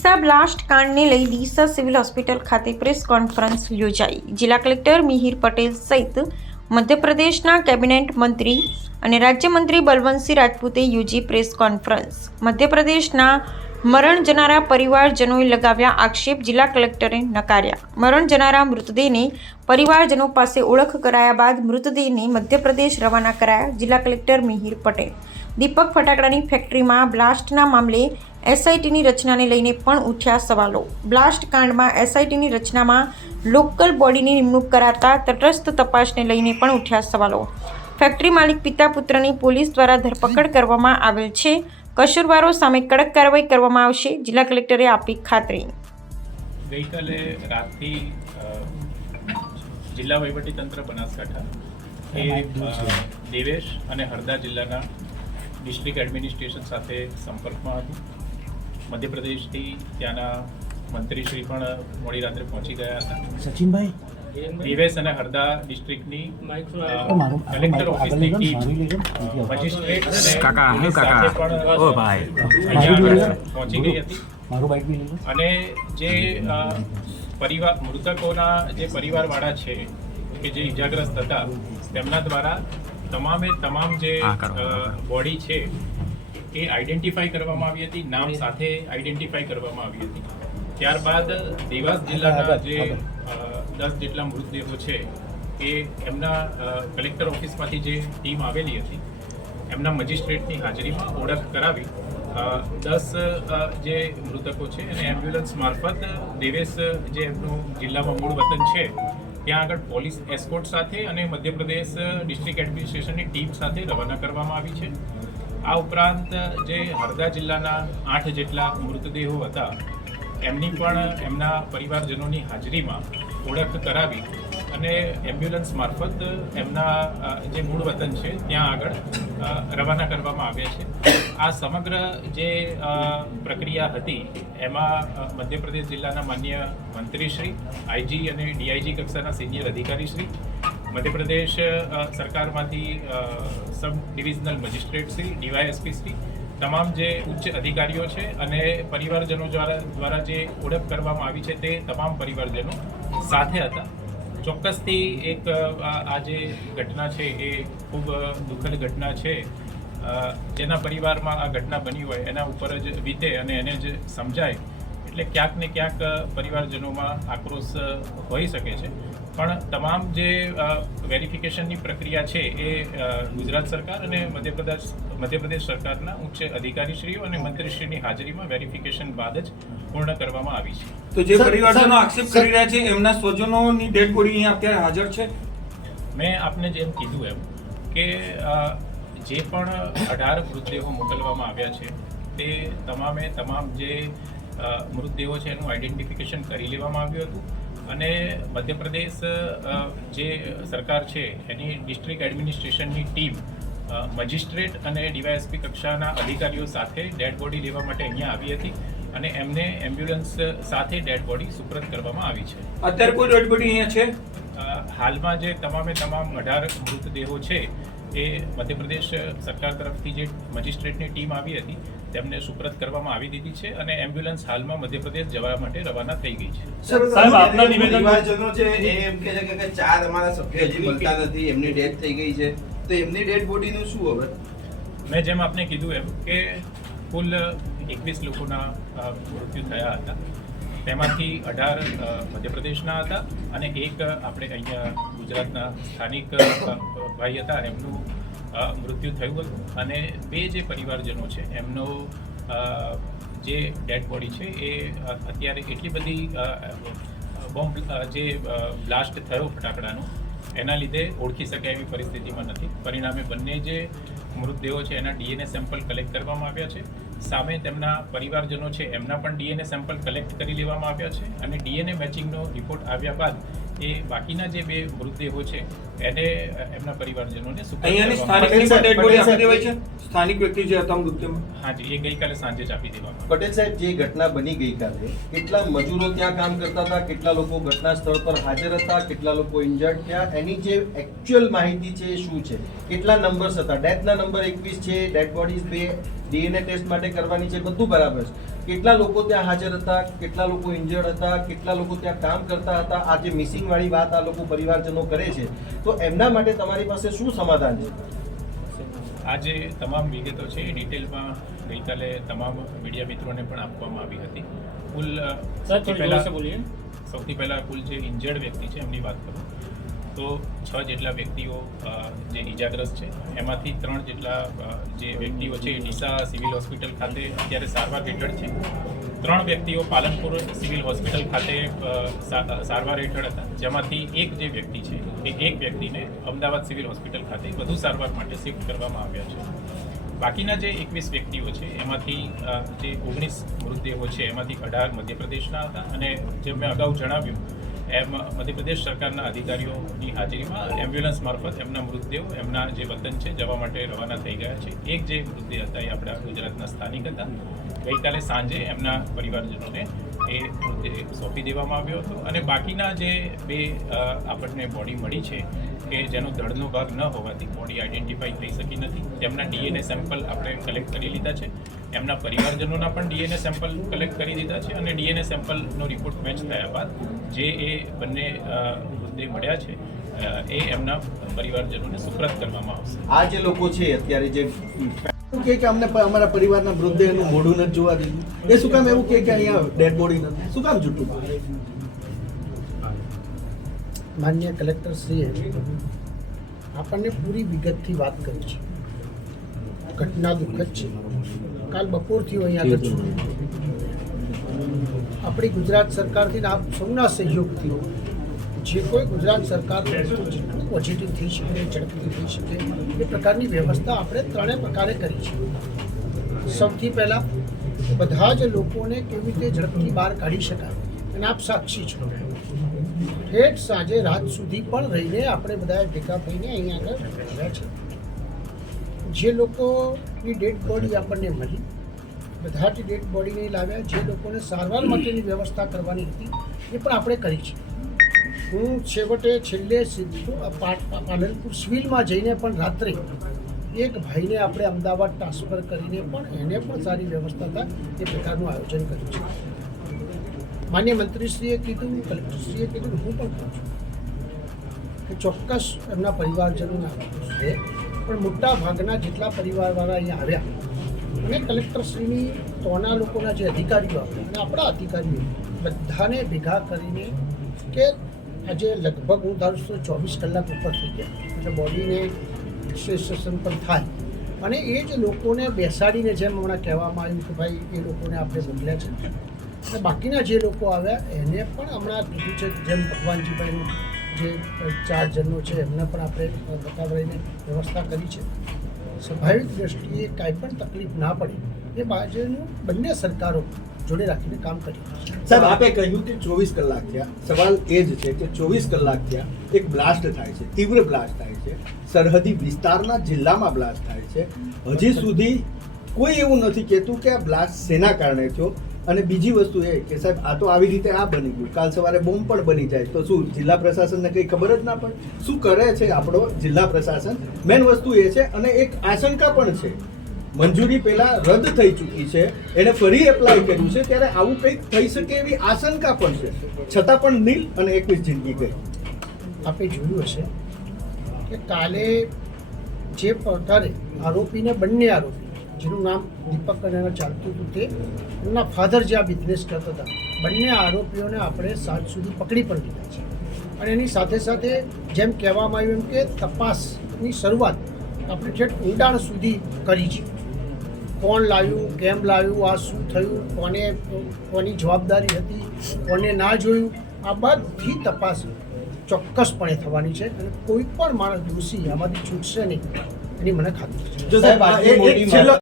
Deesa blast કાંડને લઈ Deesa civil hospital ખાતે press conference યોજાઈ। જિલ્લા કલેક્ટર મિહિર પટેલ સહિત મધ્યપ્રદેશના કેબિનેટ મંત્રી અને રાજ્યમંત્રી બલવંતસિંહ રાજપૂતે યોજી પ્રેસ કોન્ફરન્સ। મધ્યપ્રદેશના મરણ જનારા પરિવારજનોએ લગાવ્યા આક્ષેપ, જિલ્લા કલેક્ટરે નકાર્યા। મરણ જનારા મૃતદેહને પરિવારજનો પાસે ઓળખ કરાયા બાદ મૃતદેહને મધ્યપ્રદેશ રવાના કરાયા। જિલ્લા કલેક્ટર મિહિર પટેલ દીપક ફટાકડાની ફેક્ટરીમાં બ્લાસ્ટના મામલે એસઆઈટીની રચનાને લઈને પણ ઉઠ્યા સવાલો। બ્લાસ્ટ કાંડમાં એસઆઈટીની રચનામાં લોકલ બોડીની નિમણૂક કરાતા તટસ્થ તપાસને લઈને પણ ઉઠ્યા સવાલો। ફેક્ટરી માલિક પિતા પુત્રની પોલીસ દ્વારા ધરપકડ કરવામાં આવેલ છે। કસૂરવારો સામે કડક કાર્યવાહી કરવામાં આવશે, જિલ્લા કલેક્ટરે આપી ખાતરી। ગઈકાલે રાતથી જિલ્લા વહીવટીતંત્ર બનાસકાંઠા એ દેવેશ અને હરદા જિલ્લાના ડિસ્ટ્રિક્ટ એડમિનિસ્ટ્રેશન સાથે સંપર્કમાં હતું। મધ્યપ્રદેશથી ત્યાંના મંત્રીશ્રી પણ મોડી રાત્રે પહોંચી ગયા હતા। સચિનભાઈ, દેવેશ અને હરદા ડિસ્ટ્રિક્ટની કલેક્ટર ઓફિસની ટીમ મજિસ્ટ્રેટ અને સાથે પણ પહોંચી ગઈ હતી અને જે પરિવાર મૃતકોના જે પરિવારવાળા છે કે જે ઇજાગ્રસ્ત હતા તેમના દ્વારા તમામ જે બોડી છે એ આઈડેન્ટિફાઈ કરવામાં આવી હતી, નામ સાથે આઈડેન્ટિફાઈ કરવામાં આવી હતી। ત્યારબાદ દેવાસ જિલ્લાના જે 10 જેટલા મૃતદેહો છે એ એમના કલેક્ટર ઓફિસમાંથી જે ટીમ આવેલી હતી એમના મજિસ્ટ્રેટની હાજરીમાં ઓળખ કરાવી 10 જે મૃતકો છે અને એમ્બ્યુલન્સ મારફત દેવેશ જે એમનું જિલ્લામાં મૂળ વતન છે ત્યાં આગળ પોલીસ એસ્કોર્ટ સાથે અને મધ્યપ્રદેશ ડિસ્ટ્રિક્ટ એડમિનિસ્ટ્રેશનની ટીમ સાથે રવાના કરવામાં આવી છે। આ ઉપરાંત જે હરદા જિલ્લાના 8 જેટલા મૃતદેહો હતા એમની પણ એમના પરિવારજનોની હાજરીમાં ઓળખ કરાવી અને એમ્બ્યુલન્સ મારફત એમના જે મૂળ વતન છે ત્યાં આગળ રવાના કરવામાં આવ્યા છે। આ સમગ્ર જે પ્રક્રિયા હતી એમાં મધ્યપ્રદેશ જિલ્લાના માન્ય મંત્રીશ્રી, આઈજી અને ડીઆઈજી કક્ષાના સિનિયર અધિકારીશ્રી, મધ્યપ્રદેશ સરકારમાંથી સબ ડિવિઝનલ મજિસ્ટ્રેટશ્રી, ડીવાયએસપી શ્રી, તમામ જે ઉચ્ચ અધિકારીઓ છે અને પરિવારજનો દ્વારા જે ઓળખ કરવામાં આવી છે તે તમામ પરિવારજનો સાથે હતા। ચોક્કસથી એક આ જે ઘટના છે એ ખૂબ દુઃખદ ઘટના છે। જેના પરિવારમાં આ ઘટના બની હોય એના ઉપર જ વીતે અને એને જ સમજાય એટલે ક્યાંક ને ક્યાંક પરિવારજનોમાં આક્રોશ હોઈ શકે છે, પણ તમામ જે વેરિફિકેશનની પ્રક્રિયા છે એ ગુજરાત સરકાર અને મધ્યપ્રદેશ સરકારના ઉચ્ચ અધિકારીશ્રીઓ અને મંત્રીશ્રીની હાજરીમાં વેરિફિકેશન બાદ જ પૂર્ણ કરવામાં આવી છે। તો જે પરિવારજનો આક્ષેપ કરી રહ્યા છે એમના સ્વજનોની ડેડ બોડી અહીંયા અત્યારે હાજર છે। મેં આપને જેમ કીધું એમ કે જે પણ 18 મૃતદેહો મોકલવામાં આવ્યા છે તે તમામ જે મૃતદેહો છે એનું આઈડેન્ટિફિકેશન કરી લેવામાં આવ્યું હતું અને મધ્યપ્રદેશ જે સરકાર છે એની ડિસ્ટ્રિક્ટ એડમિનિસ્ટ્રેશનની ટીમ મજિસ્ટ્રેટ અને ડીવાયએસપી કક્ષાના અધિકારીઓ સાથે ડેડ બોડી લેવા માટે અહીંયા આવી હતી અને એમને એમ્બ્યુલન્સ સાથે ડેડ બોડી સુપ્રત કરવામાં આવી છે। અત્યારે કોઈ ડેડ બોડી અહીંયા છે? હાલમાં જે તમામ 18 મૃતદેહો છે એ મધ્યપ્રદેશ સરકાર તરફથી જે મજિસ્ટ્રેટની ટીમ આવી હતી તેમને સુપ્રત કરવામાં આવી દીધી છે અને એમ્બ્યુલન્સ હાલમાં મધ્યપ્રદેશ જવા માટે રવાના થઈ ગઈ છે। સાહેબ, આપના નિવેદનો છે એ એમ કહે છે કે 4 અમારા સભ્યો હજી મળતા નથી, એમની ડેથ થઈ ગઈ છે, તો એમની ડેડ બોડીનું શું હવે? મેં જેમ આપને કીધું એમ કે કુલ 21 લોકોના મૃત્યુ થયા હતા, તેમાંથી 18 મધ્યપ્રદેશના હતા અને એક આપણે અહીંયા ગુજરાતના સ્થાનિક ભાઈ હતા એમનું મૃત્યુ થયું હતું અને 2 જે પરિવારજનો છે એમનો જે ડેડ બોડી છે એ અત્યારે એટલી બધી બોમ્બ જે બ્લાસ્ટ થયો ફટાકડાનો એના લીધે ઓળખી શકાય એવી પરિસ્થિતિમાં નથી। પરિણામે બંને જે મૃતદેહો છે એના ડીએનએ સેમ્પલ કલેક્ટ કરવામાં આવ્યા છે, સામે તેમના પરિવારજનો છે એમના પણ ડીએનએ સેમ્પલ કલેક્ટ કરી લેવામાં આવ્યા છે અને ડીએનએ મેચિંગનો રિપોર્ટ આવ્યા બાદ એ બાકીના જે 2 મૃતદેહો છે એને એમના પરિવારજનોને સુપ્રત કરવામાં આવ્યા છે। સ્થાનિક વ્યક્તિ જે હતા મૃત્યુમાં? હાજી, એ ગઈકાલે સાંજે જ આપી દેવામાં પટેલ સાહેબ, જે ઘટના બની ગઈકાલે, કેટલા મજૂરો ત્યાં કામ કરતા હતા, કેટલા લોકો ઘટના સ્થળ પર હાજર હતા, કેટલા લોકો ઇન્જર્ડ થયા, એની જે એકચ્યુઅલ માહિતી છે એ શું છે? કેટલા નંબર્સ હતા? ડેથના નંબર 21 છે, ડેડ બોડીઝ 2 DNA ટેસ્ટ માટે કરવાની છે, બધું બરાબર છે. કેટલા લોકો ત્યાં હાજર હતા, કેટલા લોકો ઇન્જર્ડ હતા, કેટલા લોકો ત્યાં કામ કરતા હતા? આ જે મિસિંગ વાળી વાત આ લોકો પરિવારજનો કરે છે, તો એમના માટે તમારી પાસે શું સમાધાન છે? આ જે તમામ વિગતો છે એ ડિટેલમાં ગઈકાલે તમામ મીડિયા મિત્રોને પણ આપવામાં આવી હતી. કુલ સૌથી પહેલાં કુલ જે ઇન્જર્ડ વ્યક્તિ છે એમની વાત કરું તો 6 જેટલા વ્યક્તિઓ જે ઇજાગ્રસ્ત છે, એમાંથી 3 જેટલા જે વ્યક્તિઓ છે એ ડીસા સિવિલ હોસ્પિટલ ખાતે અત્યારે સારવાર હેઠળ છે. 3 વ્યક્તિઓ પાલનપુર સિવિલ હોસ્પિટલ ખાતે સારવાર હેઠળ હતા, જેમાંથી એક જે વ્યક્તિ છે એ એક વ્યક્તિને અમદાવાદ સિવિલ હોસ્પિટલ ખાતે વધુ સારવાર માટે શિફ્ટ કરવામાં આવ્યા છે. બાકીના જે 21 વ્યક્તિઓ છે એમાંથી જે 19 મૃતદેહો છે એમાંથી 18 મધ્યપ્રદેશના હતા, અને જેમ મેં અગાઉ જણાવ્યું એમ મધ્યપ્રદેશ સરકારના અધિકારીઓની હાજરીમાં એમ્બ્યુલન્સ મારફત એમના મૃતદેહો એમના જે વતન છે જવા માટે રવાના થઈ ગયા છે. એક જે મૃતદેહ હતા એ આપણા ગુજરાતના સ્થાનિક હતા. ગઈકાલે સાંજે એમના પરિવારજનોને એ મૃતદેહ સોંપી દેવામાં આવ્યો હતો, અને બાકીના જે 2 આપણને બોડી મળી છે કે જેનો ધડનો ભાગ ન હોવાથી બોડી આઈડેન્ટિફાઈ થઈ શકી નથી, તેમના DNA સેમ્પલ આપણે કલેક્ટ કરી લીધા છે. એમના પરિવારજનોના પણ DNA સેમ્પલ કલેક્ટ કરી દીધા છે, અને DNA સેમ્પલનો રિપોર્ટ મેચ થયા બાદ જે એ બંને મૃતદેહ મળ્યા છે એ એમના પરિવારજનોને સુપ્રત કરવામાં આવશે. આ જે લોકો છે અત્યારે જે કે અમને અમારા પરિવારના મૃતદેહનું મોઢું નથી જોવા દીધું, એ શું કામ એવું કે અહીંયા ડેડ બોડી નથી? શું કામ જૂઠું? માન્ય કલેક્ટર શ્રીએ આપણને પૂરી વિગતથી વાત કરી છે. ઘટના દુઃખદ છે. કાલ બપોરથી હું અહીંયા આગળ છું. આપણી ગુજરાત સરકારથી આપ સૌના સહયોગથી જે કોઈ ગુજરાત સરકાર જેટલું પોઝિટિવ થઈ શકે, ઝડપથી થઈ શકે એ પ્રકારની વ્યવસ્થા આપણે 3 પ્રકારે કરી છે. સૌથી પહેલાં બધા જ લોકોને કેવી રીતે ઝડપથી બહાર કાઢી શકાય, અને આપ સાક્ષી છો. ઠેઠ સાંજે રાત સુધી પણ રહીને આપણે બધા ભેગા થઈને અહીંયા આગળ રહ્યા છે. જે લોકોની ડેડ બોડી આપણને મળી, બધા જ ડેડ બોડી નહીં લાવ્યા. જે લોકોને સારવાર માટેની વ્યવસ્થા કરવાની હતી એ પણ આપણે કરી છે. હું છેલ્લે સીધું પાલનપુર સિવિલમાં જઈને પણ રાત્રે એક ભાઈને આપણે અમદાવાદ ટ્રાન્સફર કરીને પણ એને પણ સારી વ્યવસ્થા થાય એ પ્રકારનું આયોજન કર્યું છે. માન્ય મંત્રીશ્રીએ કીધું, કલેક્ટરશ્રીએ કીધું, હું પણ કહું છું કે ચોક્કસ એમના પરિવારજનોના છે, પણ મોટા ભાગના જેટલા પરિવારવાળા અહીંયા આવ્યા અને કલેક્ટરશ્રીની તોના લોકોના જે અધિકારીઓ આવ્યા અને આપણા અધિકારીઓ બધાને ભેગા કરીને કે આજે લગભગ હું ધારું છું 24 કલાક ઉપર થઈ ગયા, એટલે બોડીને વિશ્લેષણ પણ થાય, અને એ જ લોકોને બેસાડીને જેમ હમણાં કહેવામાં આવ્યું કે ભાઈ એ લોકોને આપણે મોકલ્યા છે, અને બાકીના જે લોકો આવ્યા એને પણ હમણાં કીધું છે જેમ ભગવાનજીભાઈનું જે 4 જણનો છે એમને પણ આપણે બતાવડીને વ્યવસ્થા કરી છે. સ્વાભાવિક દ્રષ્ટિએ કાંઈ પણ તકલીફ ના પડે એ બાજુનું બંને સરકારો જોડે રાખીને કામ કરી. સાહેબ, આપે કહ્યું કે 24 કલાક થયા. સવાલ એ જ છે કે 24 કલાક થયા, એક બ્લાસ્ટ થાય છે, તીવ્ર બ્લાસ્ટ થાય છે, સરહદી વિસ્તારના જિલ્લામાં બ્લાસ્ટ થાય છે. હજી સુધી કોઈ એવું નથી કહેતું કે આ બ્લાસ્ટ શેના કારણે થયો. અને બીજી વસ્તુ એ કે સાહેબ, આ તો આવી રીતે આ બની ગયું, કાલ સવારે બોમ્બ પણ બની જાય તો શું જિલ્લા પ્રશાસનને કંઈ ખબર જ ના પડે? શું કરે છે આપણો જિલ્લા પ્રશાસન? મેન વસ્તુ એ છે, અને એક આશંકા પણ છે, મંજૂરી પહેલા રદ થઈ ચૂકી છે, એને ફરી એપ્લાય કર્યું છે, ત્યારે આવું કંઈક થઈ શકે એવી આશંકા પણ છે, છતાં પણ નીલ અને 21 જિંદગી ગઈ. આપણે જોયું હશે કે કાલે જે પ્રકારે આરોપીને બંને આરોપી જેનું નામ દીપક અને ચાલતું હતું તે એમના ફાધર જે આ બિઝનેસ કરતા હતા, બંને આરોપીઓને આપણે 7 સુધી પકડી પણ લીધા છે. અને એની સાથે સાથે જેમ કહેવામાં આવ્યું એમ કે તપાસની શરૂઆત આપણે ઠેઠ ઊંડાણ સુધી કરી છે. કોણ લાવ્યું, કેમ લાવ્યું, આ શું થયું, કોની જવાબદારી હતી, કોને ના જોયું, આ બધી તપાસ ચોક્કસપણે થવાની છે, અને કોઈ પણ માણસ દોષી આમાંથી છૂટશે નહીં એની મને ખાતરી છે.